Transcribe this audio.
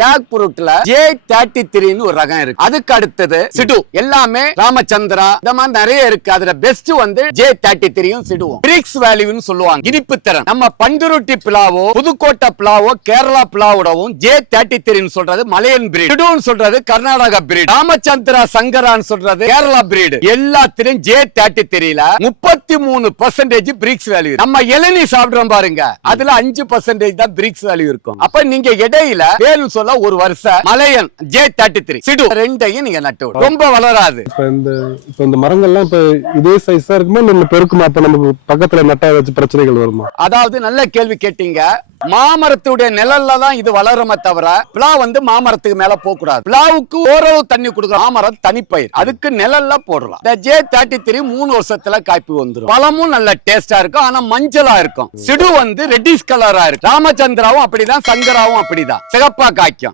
Jack ஃப்ரூட்ல J33 ஒரு ரகம் இருக்கு. அதுக்கு அடுத்தது சிடு. எல்லாமே ராமச்சந்திரா இந்த மாதிரி நிறைய இருக்கு. அதுல பெஸ்ட் வந்து J33 சிடுவும். பிரிக்ஸ் வேல்யூன்னு சொல்லுவாங்க. இனிப்பு திறன். நம்ம பண்டுருட்டி பிளாவோ புதுக்கோட்டை பிளாவோ கேரளா பிளாவோடவும் J33 சொல்றது மலையன் பிரீட், சிடுன்னு சொல்றது கர்நாடகா பிரீட், ராமச்சந்திரா சங்கரான்னு சொல்றது கேரளா பிரீட். எல்லாத்திலும் J33ல 33% பிரிக்ஸ் வேல்யூ. நம்ம இளநீ சாப்பிடுறோம் பாருங்க, அதுல 5% தான் பிரிக்ஸ் வேல்யூ இருக்கும். அப்ப நீங்க இடையில வேலும் சொல்ல ஒரு வருஷம் மலையன் J33 சிடு ரெண்டையும் நீங்க நட்டு ரொம்ப வளராது. இப்ப இந்த மரங்கள்லாம் இப்ப இதே சைஸா இருக்குமா இல்ல பெருக்குமா? அப்ப நமக்கு பக்கத்துல நட்டா வச்சு பிரச்சனைகள் வருமா? அதாவது நல்ல கேள்வி கேட்டீங்க. மாமரத்துடைய நிழல்ல தான் இது வளருமே தவிர பிளா வந்து மாமரத்துக்கு மேல போக கூடாது. பிளாவுக்கு ஓரளவு தண்ணி கொடுக்குற மாமரம் தனிப்பயிர், அதுக்கு நிழல்ல போடலாம். இந்த J33 3 வருஷத்துல காய்ப்பு வந்துடும். பழமும் நல்ல டேஸ்டா இருக்கும், ஆனா மஞ்சளா இருக்கும். சிடு வந்து ரெட்டிஷ் கலரா இருக்கு. ராமச்சந்திராவும் அப்படிதான், சங்கராவும் அப்படிதான் சிகப்பா காய்க்கும்.